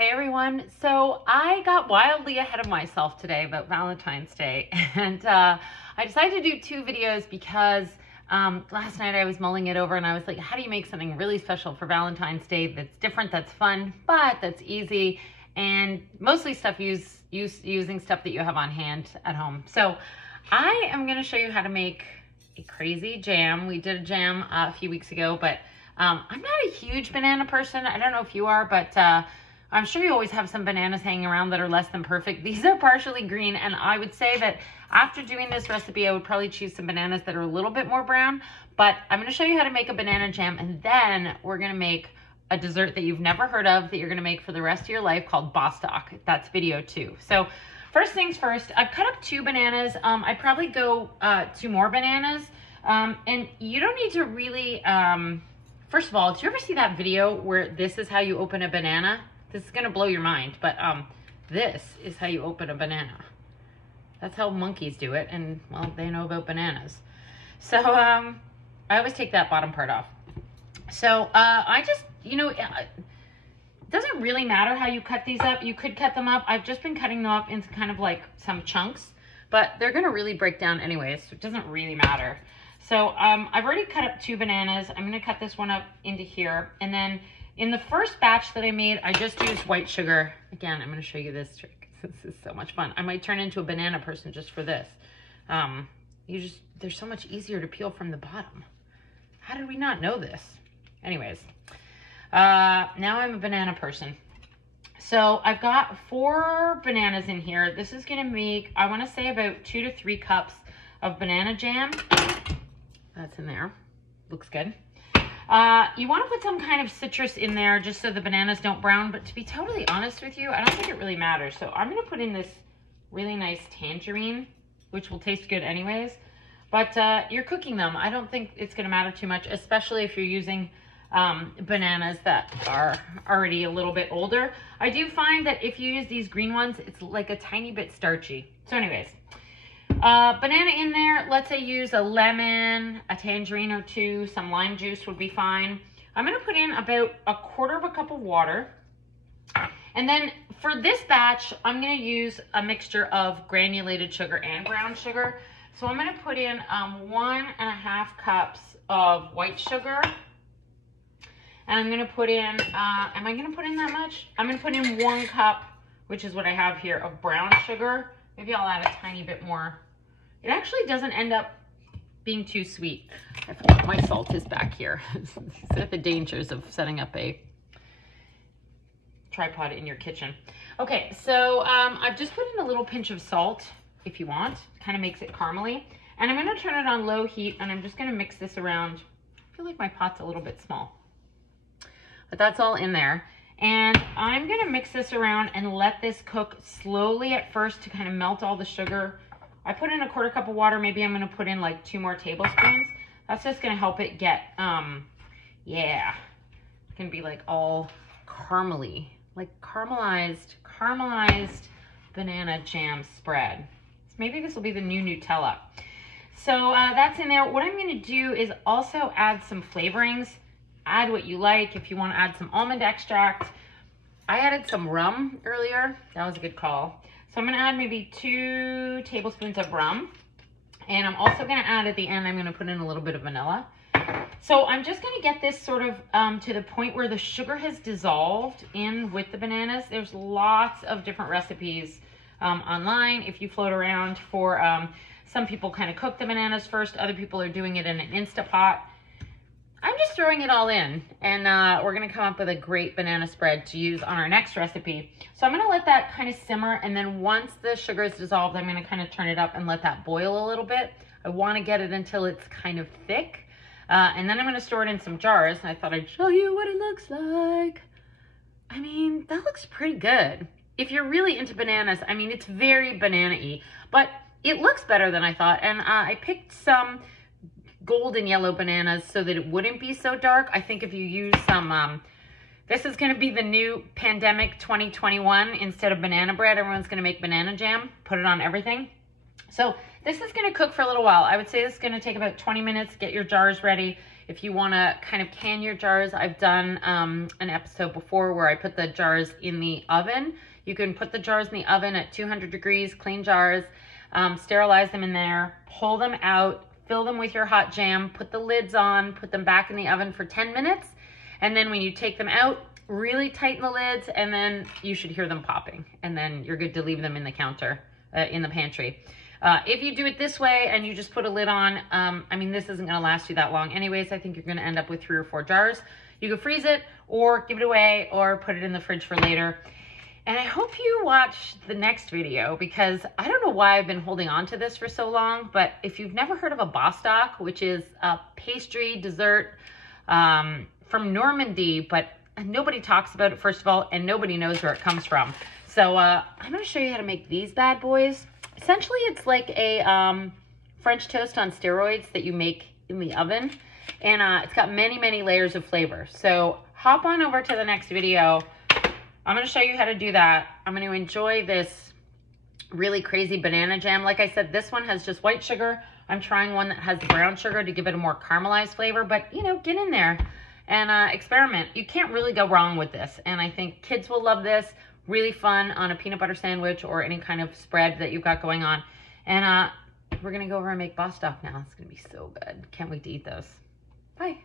Hey everyone, so I got wildly ahead of myself today about Valentine's Day and I decided to do two videos because last night I was mulling it over and I was like, how do you make something really special for Valentine's Day that's different, that's fun, but that's easy, and mostly stuff using stuff that you have on hand at home. So I am going to show you how to make a crazy jam. We did a jam a few weeks ago, but I'm not a huge banana person. I don't know if you are, but I'm sure you always have some bananas hanging around that are less than perfect. These are partially green, and I would say that after doing this recipe, I would probably choose some bananas that are a little bit more brown. But I'm going to show you how to make a banana jam, and then we're going to make a dessert that you've never heard of that you're going to make for the rest of your life called Bostock. That's video 2. So first things first, I've cut up 2 bananas. I'd probably go 2 more bananas. And you don't need to really, first of all, did you ever see that video where this is how you open a banana? This is gonna blow your mind, but this is how you open a banana. That's how monkeys do it, and well, they know about bananas. So I always take that bottom part off. So I just, it doesn't really matter how you cut these up. You could cut them up. I've just been cutting them up into kind of like some chunks, but they're gonna really break down anyways, so it doesn't really matter. So I've already cut up 2 bananas. I'm gonna cut this one up into here, and then in the first batch that I made, I just used white sugar. Again, I'm going to show you this trick. This is so much fun. I might turn into a banana person just for this. They're so much easier to peel from the bottom. How did we not know this? Anyways, now I'm a banana person. So I've got 4 bananas in here. This is going to make, I want to say, about 2 to 3 cups of banana jam. That's in there. Looks good. You want to put some kind of citrus in there just so the bananas don't brown, but to be totally honest with you, I don't think it really matters. So I'm going to put in this really nice tangerine, which will taste good anyways, but you're cooking them. I don't think it's going to matter too much, especially if you're using bananas that are already a little bit older. I do find that if you use these green ones, it's like a tiny bit starchy. So anyways, banana in there. Let's say use a lemon, a tangerine or 2, some lime juice would be fine. I'm going to put in about 1/4 cup of water. And then for this batch, I'm going to use a mixture of granulated sugar and brown sugar. So I'm going to put in 1.5 cups of white sugar. And I'm going to put in, am I going to put in that much? I'm going to put in 1 cup, which is what I have here, of brown sugar. Maybe I'll add a tiny bit more. It actually doesn't end up being too sweet. I forgot my salt is back here. These are the dangers of setting up a tripod in your kitchen. Okay, so I've just put in a little pinch of salt, if you want. Kind of makes it caramely. And I'm going to turn it on low heat, and I'm just going to mix this around. I feel like my pot's a little bit small. But that's all in there. And I'm going to mix this around and let this cook slowly at first to kind of melt all the sugar. I put in 1/4 cup of water. Maybe I'm going to put in like 2 more tablespoons. That's just going to help it get, yeah, it's going to be like all caramely, like caramelized banana jam spread. So maybe this will be the new Nutella. So that's in there. What I'm going to do is also add some flavorings. Add what you like. If you want to add some almond extract. I added some rum earlier. That was a good call. So I'm going to add maybe 2 tablespoons of rum. And I'm also going to add at the end, I'm going to put in a little bit of vanilla. So I'm just going to get this sort of to the point where the sugar has dissolved in with the bananas. There's lots of different recipes online. If you float around for, some people kind of cook the bananas first. Other people are doing it in an Instapot. I'm just throwing it all in, and we're going to come up with a great banana spread to use on our next recipe. So I'm going to let that kind of simmer, and then once the sugar is dissolved, I'm going to kind of turn it up and let that boil a little bit. I want to get it until it's kind of thick, and then I'm going to store it in some jars, and I thought I'd show you what it looks like. I mean, that looks pretty good. If you're really into bananas, I mean, it's very banana-y, but it looks better than I thought, and I picked some golden yellow bananas so that it wouldn't be so dark. I think if you use some, this is going to be the new pandemic 2021. Instead of banana bread, everyone's going to make banana jam, put it on everything. So this is going to cook for a little while. I would say this is going to take about 20 minutes. Get your jars ready. If you want to kind of can your jars, I've done an episode before where I put the jars in the oven. You can put the jars in the oven at 200 degrees, clean jars, sterilize them in there, pull them out, fill them with your hot jam, put the lids on, put them back in the oven for 10 minutes. And then when you take them out, really tighten the lids, and then you should hear them popping. And then you're good to leave them in the counter, in the pantry. If you do it this way and you just put a lid on, I mean, this isn't gonna last you that long anyways. I think you're gonna end up with 3 or 4 jars. You can freeze it or give it away or put it in the fridge for later. And I hope you watch the next video, because I don't know why I've been holding on to this for so long, but if you've never heard of a Bostock, which is a pastry dessert from Normandy, but nobody talks about it, first of all, and nobody knows where it comes from. So I'm gonna show you how to make these bad boys. Essentially, it's like a French toast on steroids that you make in the oven. And it's got many, many layers of flavor. So hop on over to the next video. I'm gonna show you how to do that. I'm gonna enjoy this really crazy banana jam. Like I said, this one has just white sugar. I'm trying one that has brown sugar to give it a more caramelized flavor, but you know, get in there and experiment. You can't really go wrong with this. And I think kids will love this. Really fun on a peanut butter sandwich or any kind of spread that you've got going on. And we're gonna go over and make Bostock now. It's gonna be so good. Can't wait to eat those. Bye.